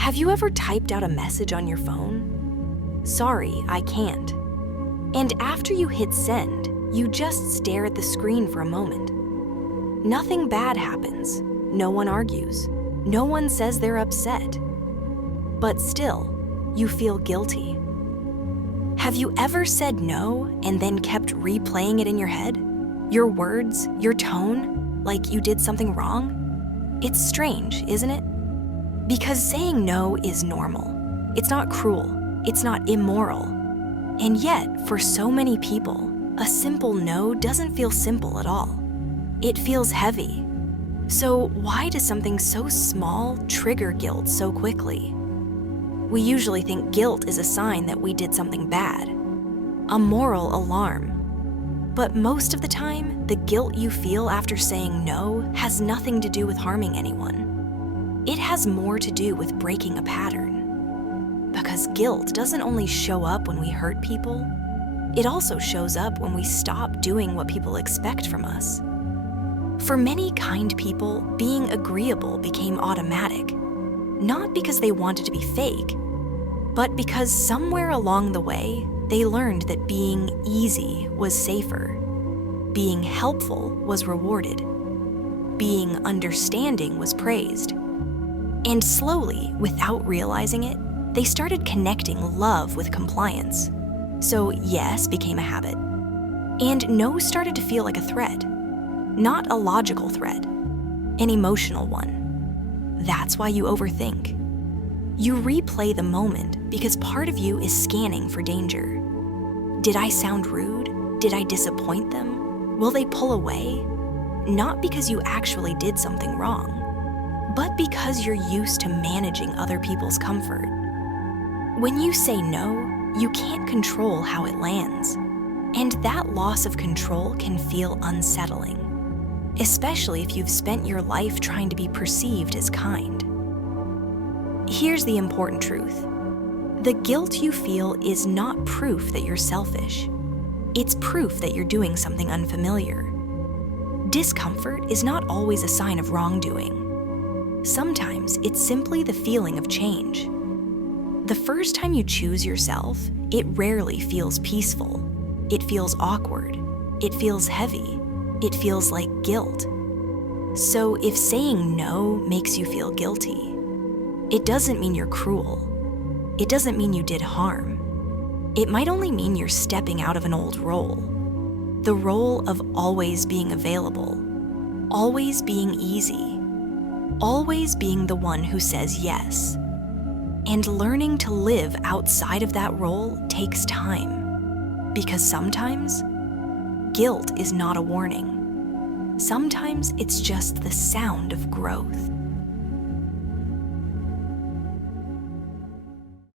Have you ever typed out a message on your phone? Sorry, I can't. And after you hit send, you just stare at the screen for a moment. Nothing bad happens. No one argues. No one says they're upset. But still, you feel guilty. Have you ever said no and then kept replaying it in your head? Your words, your tone, like you did something wrong? It's strange, isn't it? Because saying no is normal. It's not cruel. It's not immoral. And yet, for so many people, a simple no doesn't feel simple at all. It feels heavy. So why does something so small trigger guilt so quickly? We usually think guilt is a sign that we did something bad, a moral alarm. But most of the time, the guilt you feel after saying no has nothing to do with harming anyone. It has more to do with breaking a pattern. Because guilt doesn't only show up when we hurt people, it also shows up when we stop doing what people expect from us. For many kind people, being agreeable became automatic, not because they wanted to be fake, but because somewhere along the way, they learned that being easy was safer, being helpful was rewarded, being understanding was praised. And slowly, without realizing it, they started connecting love with compliance. So yes became a habit, and no started to feel like a threat. Not a logical threat, an emotional one. That's why you overthink. You replay the moment because part of you is scanning for danger. Did I sound rude? Did I disappoint them? Will they pull away? Not because you actually did something wrong, but because you're used to managing other people's comfort. When you say no, you can't control how it lands. And that loss of control can feel unsettling, especially if you've spent your life trying to be perceived as kind. Here's the important truth. The guilt you feel is not proof that you're selfish. It's proof that you're doing something unfamiliar. Discomfort is not always a sign of wrongdoing. Sometimes it's simply the feeling of change. The first time you choose yourself, it rarely feels peaceful. It feels awkward. It feels heavy. It feels like guilt. So if saying no makes you feel guilty, it doesn't mean you're cruel. It doesn't mean you did harm. It might only mean you're stepping out of an old role. The role of always being available, always being easy, always being the one who says yes. And learning to live outside of that role takes time. Because sometimes, guilt is not a warning. Sometimes it's just the sound of growth.